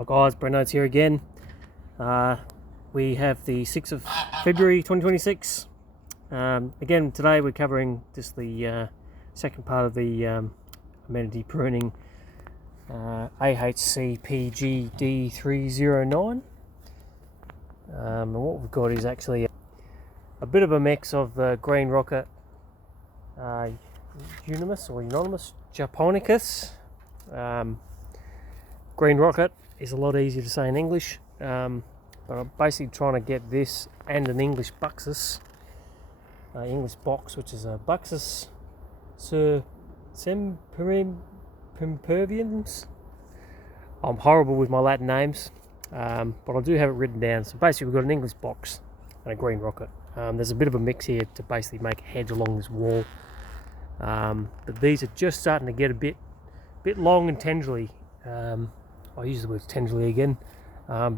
Hi guys, Breno's here again. We have the 6th of February 2026. Again, today we're covering just the second part of the amenity pruning AHCPGD309. And what we've got is actually a bit of a mix of the green rocket unanimous japonicus. Green rocket is a lot easier to say in English, but I'm basically trying to get this and an English buxus, English box, which is a buxus semperviens. I'm horrible with my Latin names, but I do have it written down. So basically we've got an English box and a green rocket. There's a bit of a mix here to basically make a hedge along this wall, but these are just starting to get a bit long and tendrily. I use the word tendrily again.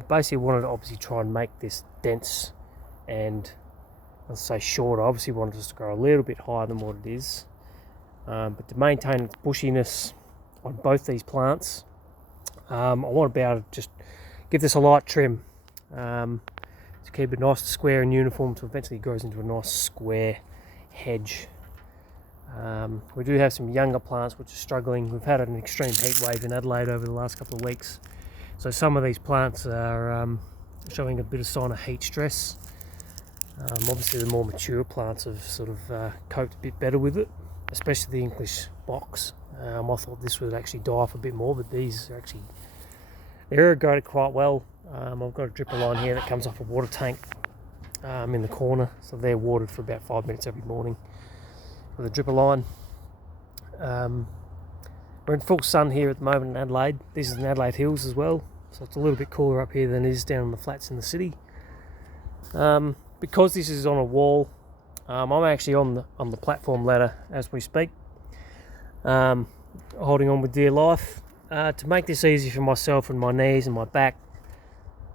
Basically wanted to obviously try and make this dense and, let's say, shorter. Obviously wanted this to grow a little bit higher than what it is, but to maintain its bushiness on both these plants, I want to be able to just give this a light trim to keep it nice and square and uniform, so eventually it grows into a nice square hedge. We do have some younger plants which are struggling. We've had an extreme heat wave in Adelaide over the last couple of weeks, so some of these plants are showing a bit of sign of heat stress. Obviously the more mature plants have sort of coped a bit better with it, especially the English box. I thought this would actually die off a bit more, but these are actually, they're irrigated quite well. I've got a dripper line here that comes off a water tank in the corner, so they're watered for about 5 minutes every morning with a dripper line. We're in full sun here at the moment in Adelaide. This is in Adelaide Hills as well, so it's a little bit cooler up here than it is down on the flats in the city. Because this is on a wall, I'm actually on the platform ladder as we speak, holding on with dear life. To make this easy for myself and my knees and my back,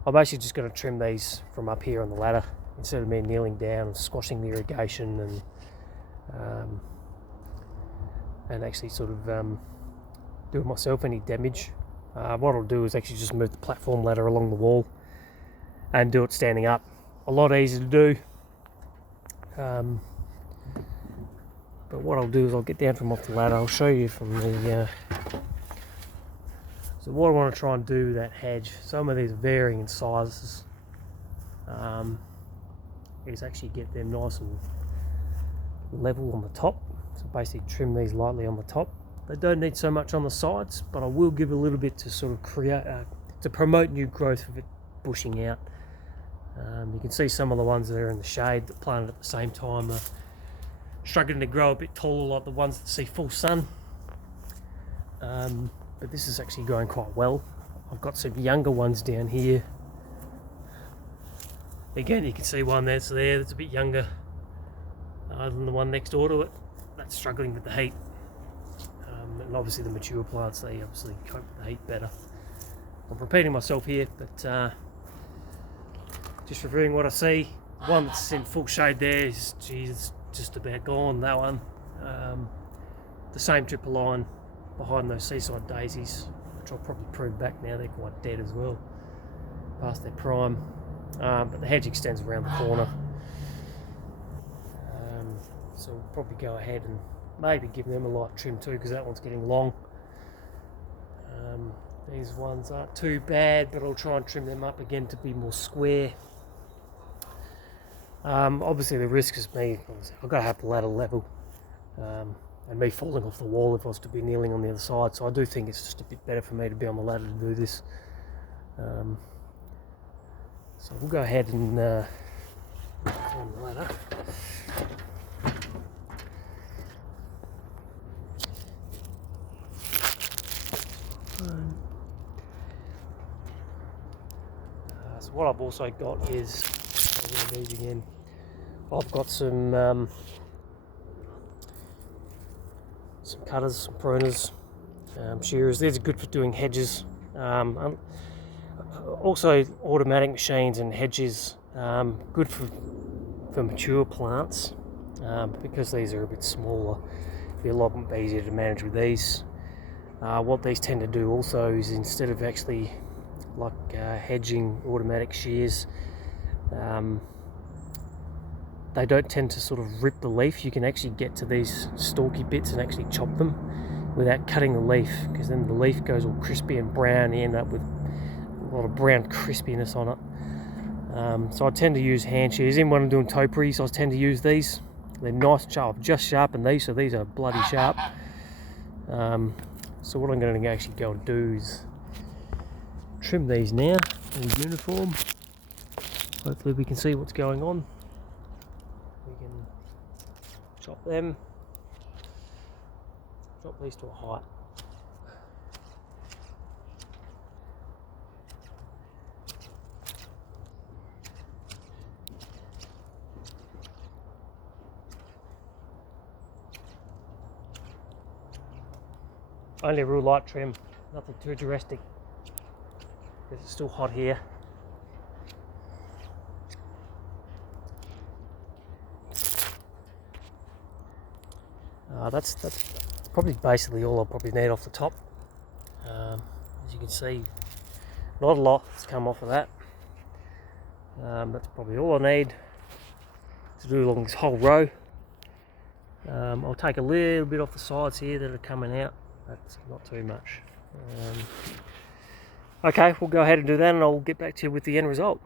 I'm actually just going to trim these from up here on the ladder instead of me kneeling down and squashing the irrigation and actually sort of doing myself any damage. What I'll do is actually just move the platform ladder along the wall and do it standing up. A lot easier to do. But what I'll do is I'll get down from off the ladder. I'll show you from the so what I want to try and do with that hedge, some of these are varying in sizes, is actually get them nice and level on the top. So basically trim these lightly on the top. They don't need so much on the sides, but I will give a little bit to sort of create to promote new growth of it bushing out. You can see some of the ones that are in the shade that planted at the same time are struggling to grow a bit taller, like the ones that see full sun. But this is actually growing quite well. I've got some younger ones down here. Again, you can see one that's there that's a bit younger than the one next door to it. That's struggling with the heat. And obviously the mature plants, they obviously cope with the heat better. I'm repeating myself here, but just reviewing what I see. One that's in full shade there is, geez, just about gone, that one. The same triple line behind those seaside daisies, which I'll probably prune back now, they're quite dead as well, past their prime. But the hedge extends around the corner. So we'll probably go ahead and maybe give them a light trim too, because that one's getting long. These ones aren't too bad, but I'll try and trim them up again to be more square. Obviously the risk is me, I've got to have the ladder level, and me falling off the wall if I was to be kneeling on the other side. So I do think it's just a bit better for me to be on the ladder to do this. So we'll go ahead and climb the ladder. So what I've also got is, I've got some cutters, some pruners, shearers. These are good for doing hedges. Also automatic machines and hedges, good for mature plants, because these are a bit smaller. It'll be a lot easier to manage with these. What these tend to do also is, instead of actually like hedging automatic shears. They don't tend to sort of rip the leaf. You can actually get to these stalky bits and actually chop them without cutting the leaf, because then the leaf goes all crispy and brown. You end up with a lot of brown crispiness on it. So I tend to use hand shears. Even when I'm doing topiaries, I tend to use these. They're nice and sharp. I've just sharpened these, so these are bloody sharp. So what I'm going to actually go and do is trim these now in uniform. Hopefully we can see what's going on. We can chop them. Drop these to a height. Only a real light trim, nothing too drastic, because it's still hot here. That's probably basically all I'll probably need off the top. As you can see, not a lot has come off of that. That's probably all I need to do along this whole row. I'll take a little bit off the sides here that are coming out. That's not too much. Okay, we'll go ahead and do that, and I'll get back to you with the end result.